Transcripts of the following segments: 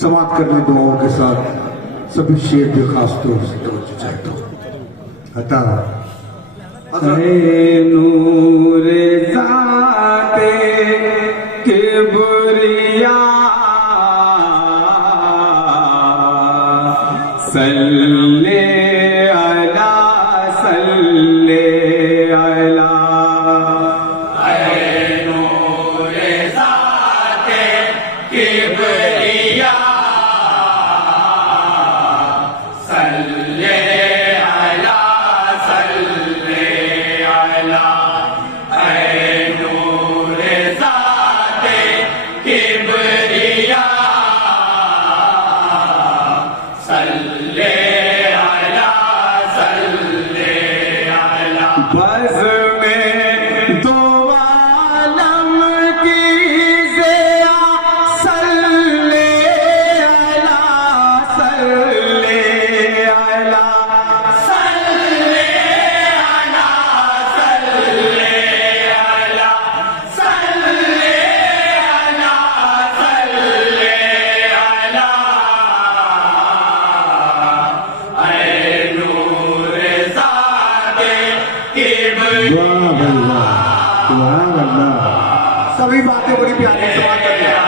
समाप्त करने दुआओं के साथ सभी शेर पे खास तौर से तवज्जो चाहता हूँ। अता नूर ज़ाते किबरिया सल्ले अला सल्ले अला नूर ज़ाते किबरिया सल्ले अला सल्ले अला नूर ज़ाते किबरिया सल्ले अला सल्ले अला बज़ में दो आलम की ज़िया सल्ले अला सल्ले अला सल्ले अला सल्ले अला सल्ले अला सल्ले अला नूर ज़ाते किबरिया सुभान अल्लाह। सभी बातें बड़ी प्यारी हैं, समाप्त कर दिया।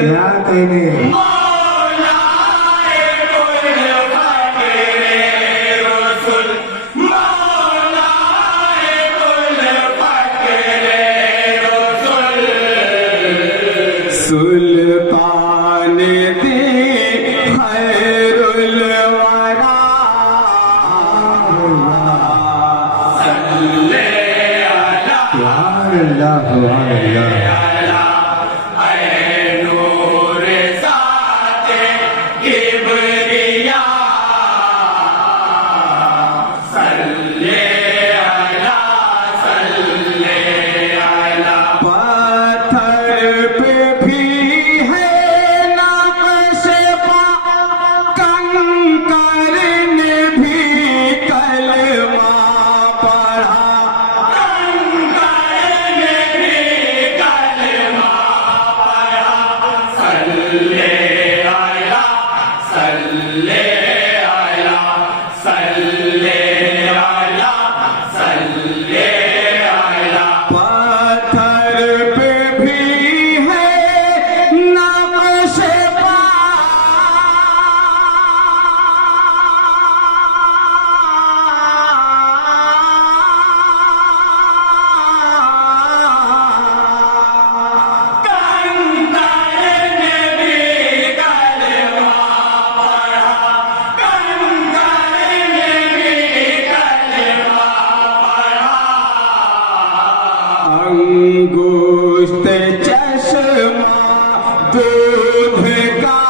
क्या कहने सुल्तान दी खैरुल वरा सल्ले अला सुभान अल्लाह सुभान अल्लाह। नूर ज़ाते किबरिया सल्ले अला सल्ले अला पत्थर पे भी है नक्श पा कंकर ने भी कलमा पढ़ा कंकर ने भी कलमा पढ़ा सल्ले अला सल्ले अला सल्ले अला सल्ले अला पत्थर पे भी है नक्श पा कंकर ने भी कलमा पढ़ा कंकर ने भी कलमा पढ़ा अंगुष्ठ चश्मा दूध का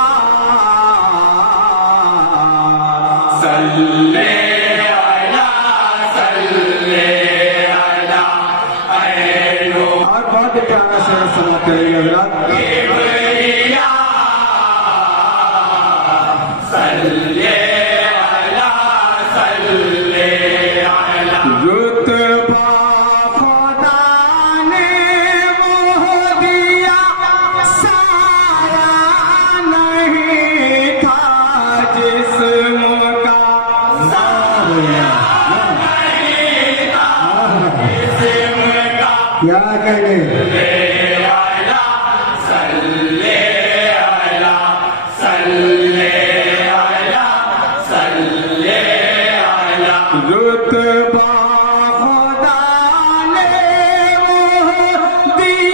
सल्ले अला सल्ले अला और बहुत प्यारा से समाप्त करेंगे हज़रात। किबरिया सल्ले अला सल्ले अला रुतबा खुदा ने मोह दिया सारा नहीं था जिस्म का सारा नहीं था जिस्म का क्या कहने अला सल्ले अला सल्ले अला सल्ले अला रुतबा खुदा ने मोह दिया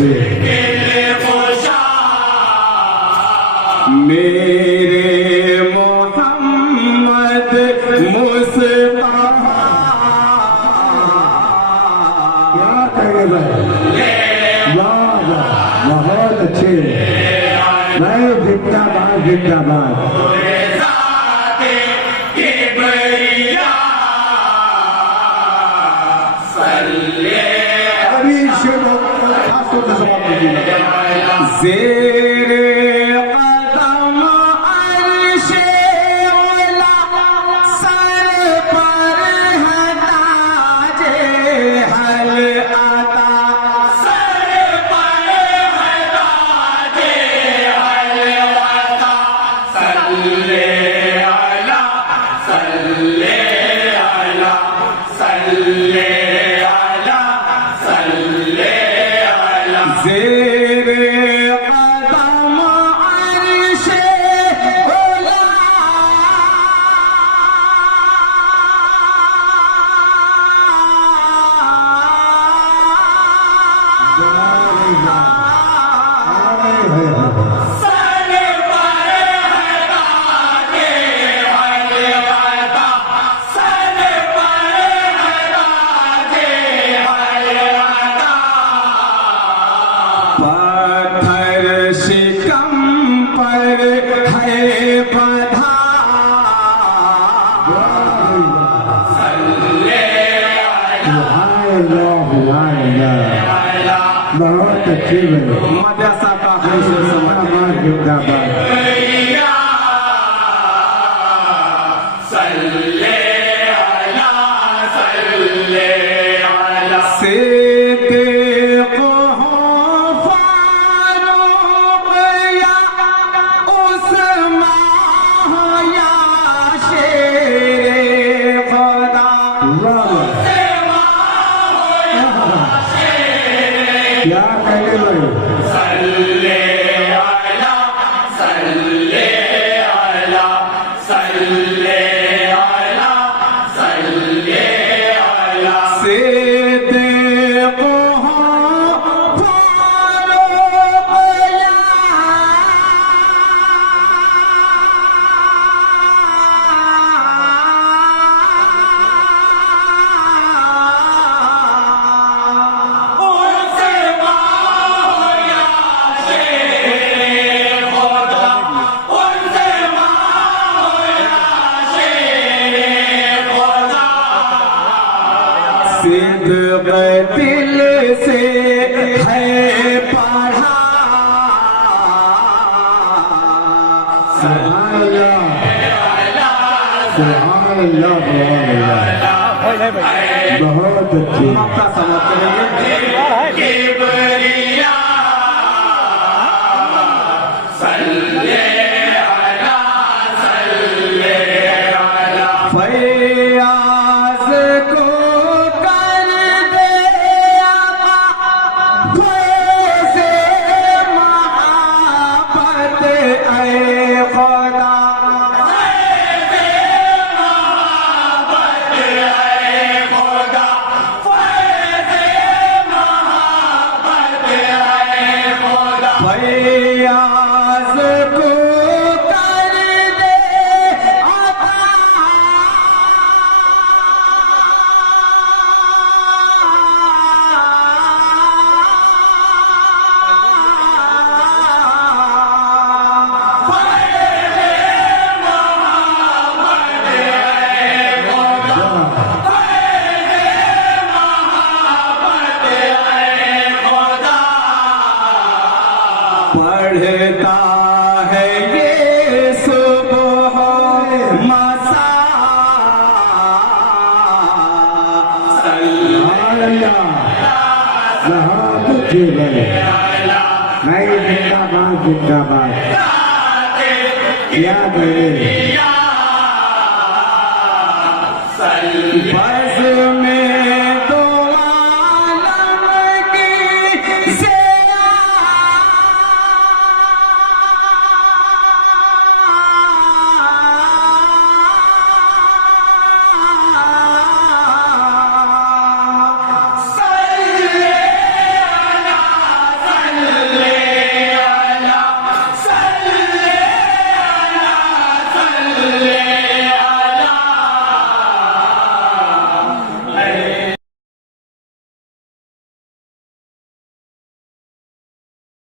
سے میرے محمد مصطفیٰ کیا کہے بھائی واہ واہ بہت اچھے میں زندہ باد زندہ باد ابھی شیر خاص طور سے سوال کیجیے زیر قدم عرش اولا سر پر ہے تاج حل عطا سر پر ہے تاج حل عطا صلی علی صلی علی صلی علی صلی علی زیر قدم عرش اولا سر پر ہے تاج حل عطا سر پر ہے تاج حل عطا پتھر شکم پر ہے بدھا بہت اچھی بھائی مدرسہ کا حیثیت سمجھ زندہ باد صدیق ہوں فاروق یا عثمان یا شیر خدا کیا کہے بھائی صلی علی صلی علی صلی علی صلی علی صدیق ہوں فاروق یا صدق دل سے ہے پڑھا سبحان اللہ سبحان اللہ سبحان اللہ بہت اچھی کا سمجھ کریں فیاض کو کر دے فیض محبت اے خدا فیض محبت اے خدا فیض محبت اے خدا فیاض کو کر دے پڑھتا ہے یہ صبح مساء سبحان اللہ بہت اچھی بھائی میں زندہ باد زندہ باد کیا کہے بس میں